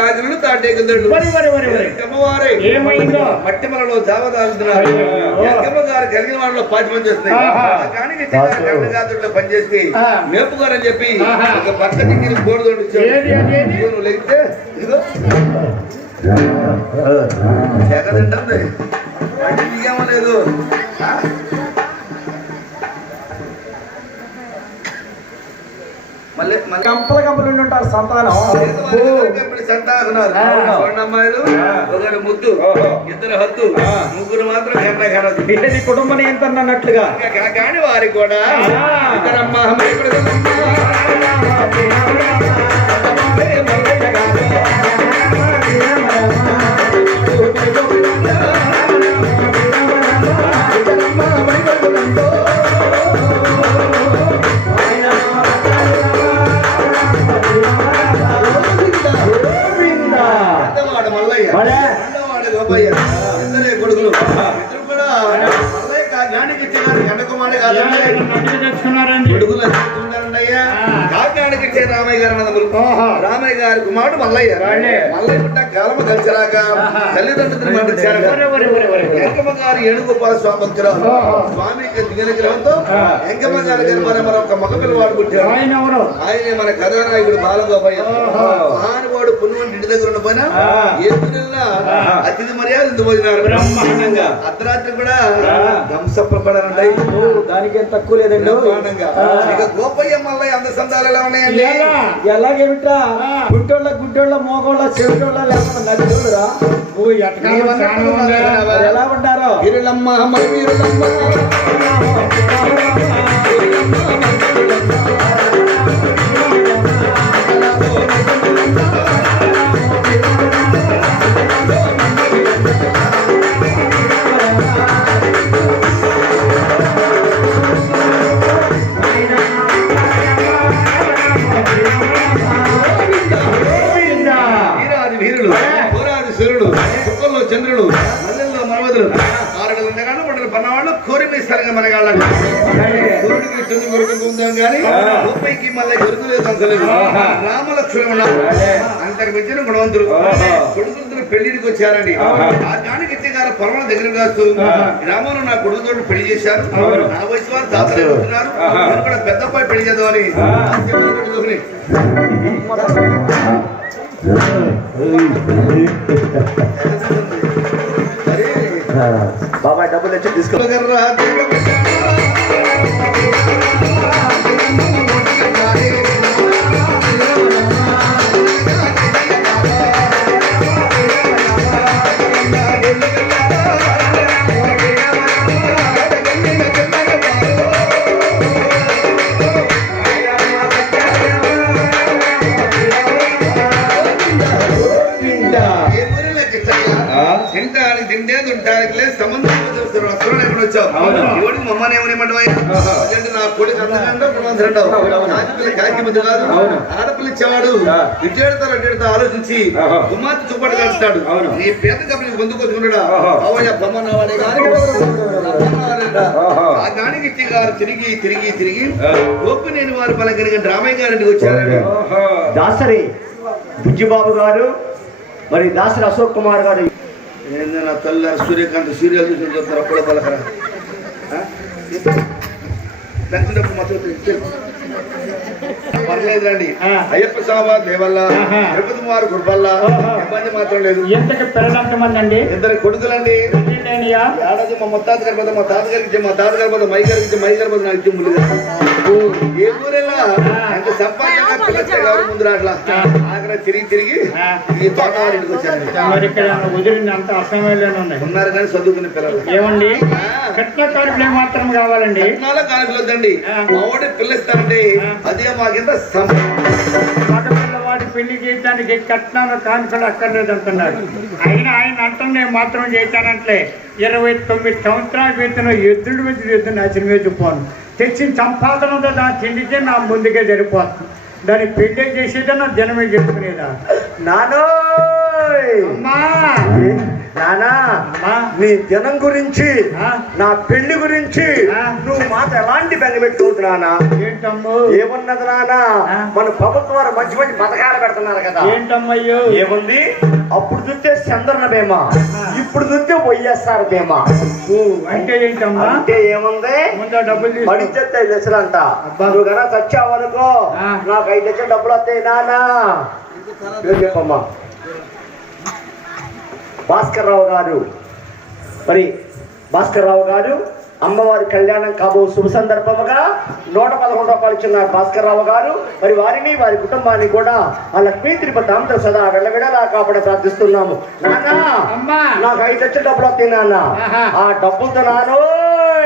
కాజులు తాటేకుందడు వరి వరి వరి వరి. అమ్మవారే ఏమైందో? మట్టి మనలో జావ తాగుతున్నారు ఎంకమ్మ గారు కలిగిన వాళ్ళలో పాటి పని చేస్తున్నాయి ఆహా. కానీ కన్నగాదుల్లో పనిచేసి ఆ. మేపుగారని చెప్పి. ఒక పక్క దిక్కిన బోర్డు ఏది, అది ఏది? నువ్వు లేకపోతే ఇదిగో. దిగేమో లేదు. కంపల కంపలు ఉంటారు సంతానం. అమ్మాయిలు ఒకరు ముద్దు ఇద్దరు హద్దు ముగ్గురు మాత్రం ఇది కుటుంబ నియంత్రణ అన్నట్లుగా. కానీ వారికి కూడా ఇద్దరమ్మ కొడుకులు ఇద్దరు కూడా జ్ఞానికి కొడుకులు కాకినాడకి ఇచ్చే రామయ్య గారు. రామయ్య కుమారుడు మల్లయ్య. మల్లయ్య పుట్ట కాలమ కలిసిరాక తల్లిదండ్రులు వరి వెంకమ్మ గారు ఏడుగోపాల స్వామి భక్తురాలు. స్వామికి. వెంకమ్మ గారి గారు మన మరొక మగ పిల్లవాడు పుట్టాడు ఆయనే మన కథానాయకుడు బాలగోపయ్య పుణ్యవంటి ఇంటి దగ్గర నెలలా అతిథి మర్యాద ఇంత భోజనాలు. బ్రహ్మాండంగా. అర్ధరాత్రి కూడా ఆ. దంసప్రపడాలంటాయి దానికి తక్కువ లేదండి. ఇక గోపయ్య మల్లయ్య అంద సంతాలు ఎలా ఉన్నాయండి? ఎలా? ఎలాగేమిటా. గుడ్డోళ్ళ గుడ్డోళ్ళ మోగోళ్ళ చెవిటోళ్ళ లేకుండా నడిచోళ్ళరా? మరి ఎలా ఉంటారో వీరులమ్మ మరి వీరులమ్మ ఆరుడు ఉండగాను పండుగ పన్నవాళ్ళు కోరిమి స్థలంగా మనగాళ్ళండి. సూర్యుడికి చంద్రుడు కొరకు ఉందాం కానీ రూపాయికి మళ్ళీ దొరుకులేదు అంతలేదు రామలక్ష్మణుడు ఉన్నారు అంతకు మించిన గుణవంతుడు కొడుకులతో పెళ్ళికి వచ్చారండి. ఆ దానికి ఇచ్చే గారు పొలం దగ్గర కాస్తూ గ్రామంలో నా కొడుకుతో పెళ్ళి చేశారు. నా వయసు వారు తాతలు ఉంటున్నారు నేను కూడా పెద్ద అబ్బాయి పెళ్ళి చేద్దామని కొడుకుని బాబా డబ్బులు వచ్చి తీసుకోగలరా ఏమనిమంటావా అంటే నా కొడుకు అంతకంటే కాకిపిల్ల కాదు. ఆడపిల్ల ఇచ్చేవాడు. అడ్డేడతా ఆలోచించి కుమార్తె చూపటి కలుస్తాడు నీ పేద కపిలి పొందుకొచ్చుకున్నాడా అవయ్య బొమ్మన్నవాడే కానీ ఆ దానికి ఇచ్చి గారు తిరిగి తిరిగి తిరిగి గొప్ప నేను వారు పలకరిగా డ్రామయ్య గారింటికి వచ్చారండి. దాసరి బుజ్జిబాబు గారు మరి దాసరి అశోక్ కుమార్ గారు. ఏందన్నా తల్ల సూర్యకాంత్ సీరియల్ చూసి చెప్తారు అప్పుడే పలకరా. దంకుడప్పు మొత్తం పర్లేదు రండి. అయ్యప్ప సాబా దేవల్ల. తిరుపతి వారు. ఇబ్బంది మాత్రం లేదు. ఎంతకి పిల్లలంత మంది అండి ఇద్దరు కొడుకులండి? ఏడాది మా ముత్తాత గారి పోతే మా తాతగారికి ఇచ్చి మా తాత గారి పోతే మై గారికి ఇచ్చి మై గారి పోతే నాకు ఇచ్చి ముల్లి ఏ ఊరెళ్ళా? ఎంత సంపాదన ఎవరు ముందు రాట్లా ఆఖరి తిరిగి తిరిగి. ఈ తోట వచ్చాను ఉన్నాయి ఉన్నారు కానీ చదువుకునే పిల్లలు. ఏమండి? కట్న కార్డులే మాత్రం కావాలండి. కట్నాల కానుకలు వద్దండి. ఆ. మా వాడి పిల్లిస్తానండి అదే మాకింత పిల్లవాడి పెళ్ళి చేయడానికి కట్నాలు కానుకలు అక్కర్లేదు అంటున్నాడు అయినా ఆయన అంటాం నేను మాత్రం చేశానంటే ఇరవై తొమ్మిది సంవత్సరాల వేతన ఎద్దుడి మీద ఎద్దు నాచిన మీద పోను. తెచ్చిన సంపాదన ఉందో? దాని తిండితే నా ముందుకే సరిపోతుంది. దాన్ని పెళ్ళి చేసేదా నా జనమే చేసుకునేదా? నానోయ్! అమ్మా! నానా నీ దినం గురించి? నా పెళ్ళి గురించి? నువ్వు మాత్రం ఎలాంటి బెంగ పెట్టుకోవద్దు నాన్న ఏంటమ్ము? ఏమున్నది నాన్న ఆ? మన ప్రభుత్వం వారు మంచి మంచి పథకాలు పెడుతున్నారు కదా. ఏంటమ్మయ్యో? ఏముంది? అప్పుడు చూస్తే చంద్రన బీమా ఆ. ఇప్పుడు చూస్తే వైఎస్ఆర్ బీమా ఓ, అంటే ఏంటమ్మా? అంటే ఏముంది? ముందా డబ్బులు తీసుకో. మడిచేస్తే ఐదు లక్షలు అంట అబ్బా. నువ్వు కనుక చచ్చావనుకో. నాకు ఐదు లక్షలు డబ్బులు వస్తాయి నానా. చెప్పమ్మా. భాస్కర్ రావు గారు మరి భాస్కర్ రావు గారు అమ్మవారి కళ్యాణం కాబో శుభ సందర్భముగా నూట పదకొండు రూపాయలు ఇచ్చిన భాస్కర్ రావు గారు మరి వారిని వారి కుటుంబాన్ని కూడా ఆ లక్ష్మీ తిరుపతి ఆంధ్ర సదా వెళ్ళవిడలా కాపాడ ప్రార్థిస్తున్నాము నాన్న నాకు ఐదు లక్షల డబ్బులు వస్తాయి నాన్న. ఆ డబ్బులతో ఓయ్.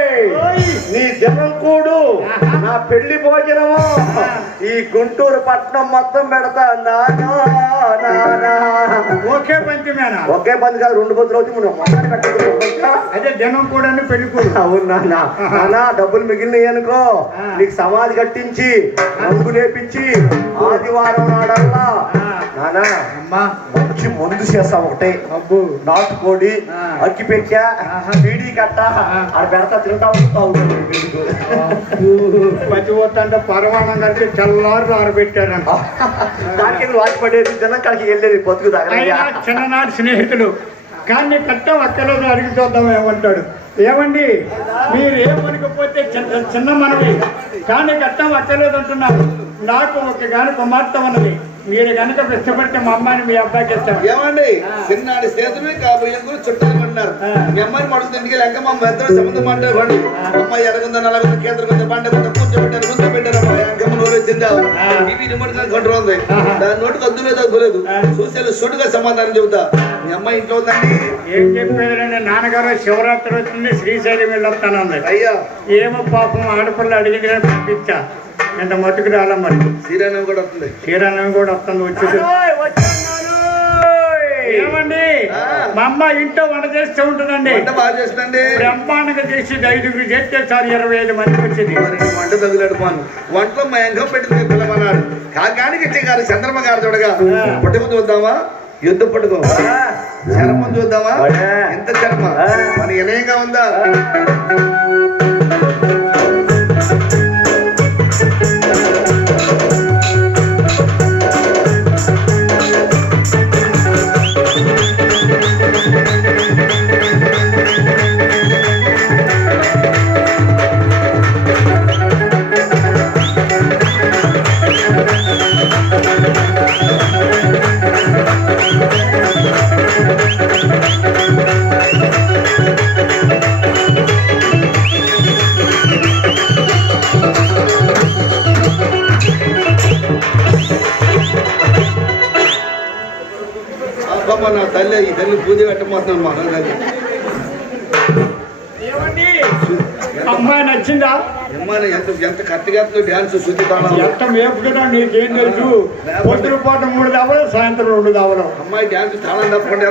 నీ జనం కూడు. ఆహా. నా పెళ్ళి భోజనము. ఈ గుంటూరు పట్నం మొత్తం పెడతా. నానా నానా ఓకే పంచమేనా ఒకే పని కాదు రెండు బొత్తులు అవుతుంది మనం మొత్తాన్ని కట్టుకుంటాం. అదే జనం కూడా. పెళ్ళికూడు అవును డబ్బులు మిగిలినాయి అనుకో. నీకు సమాధి కట్టించి రంగు లేపించి ఆదివారం నాడల్లా ఆ. నాన్న అమ్మా. మంచి మందు చేస్తా ఒకటే. నాటుకోడి. అక్కి పెట్టా. బీడీ కట్ట ఆ. అది పెడతా తింటా ఉంటావు పచ్చిపోతుంటే పరమాణం కలిసి చల్లారు ఆరబెట్టారంట దానికి వాచిపడేది తిన్న కాడికి వెళ్ళేది బతుకు చిన్ననాటి స్నేహితుడు. కానీ కట్టం అక్కలేదు అడిగి చూద్దాం ఏమంటాడు. ఏమండి? మీరు ఏమనుకపోతే చిన్న చిన్న మనవి. కానీ కట్టం అక్కలేదు అంటున్నారు. నాకు ఒక గాని కుమార్తె ఉన్నది. మీరు కనుక ఇష్టపడితే మా అమ్మాయిని మీ అబ్బాయికి ఇస్తాం ఏమండి. చిన్నాడి స్నేహితులు కాబోయే చుట్టాలు ఆ. మీ అమ్మాయిని మడుతుంది ఇంటికి లెక్క? మా ఇద్దరు సంబంధం ఆ. అమ్మాయి ఎరగుందా నలగుందా కేంద్ర కొంత పంట కొంత కూర్చో పెట్టారు ముందు పెట్టారు అమ్మాయి అంకమ్మ నోరు వచ్చిందా? ఆ. టీవీ రిమోట్ కంట్రోల్ ఉంది. దాని నోటికి అద్దులేదు అద్దులేదు. ఆ. చూసేది సుడుగా సమాధానం చెబుతా. మీ అమ్మాయి ఇంట్లో ఉందండి. ఏం చెప్పేదండి నాన్నగారు శివరాత్రి వచ్చింది శ్రీశైలం వెళ్ళొస్తానన్నది అయ్యా. ఏమో పాపం ఆడపిల్ల అడిగింది కానీ పంపించా. ఇంత మట్టుకు రాలా మరి? శ్రీరాణం కూడా వస్తుంది. క్షీరాన్నం కూడా వస్తుంది ఆ. మా అమ్మ ఇంట్లో వంట చేస్తూ ఉంటుందండి. వంట బాగా చేస్తుందండి. బ్రహ్మాండంగా చేసి ఐదుగురు చేస్తే సార్ ఇరవై ఐదు మందికి వచ్చింది. వంట తగులాడు పాను. వంటలో మా ఎంగం పెట్టింది పిల్లమన్నాడు. కాకానికి ఇచ్చే గారు చంద్రమ గారు చూడగా. పట్టుకు చూద్దామా? యుద్ధ పట్టుకో. చర్మం చూద్దామా. ఎంత చర్మ. మన ఇనయంగా ఉందా? తల్లి ఈ తల్లి పూజ పెట్టబోతున్నాను మా అమ్మాయి నచ్చిందా? అమ్మాయి ఎంత ఎంత కరెక్ట్గా డ్యాన్స్ శుద్ధి తాళం ఎంత మేపుకున్నా నీకేం తెలుసు? పొద్దున పూట మూడు దావలు సాయంత్రం రెండు దావలు. అమ్మాయి డ్యాన్స్ తాళం తప్పకుండా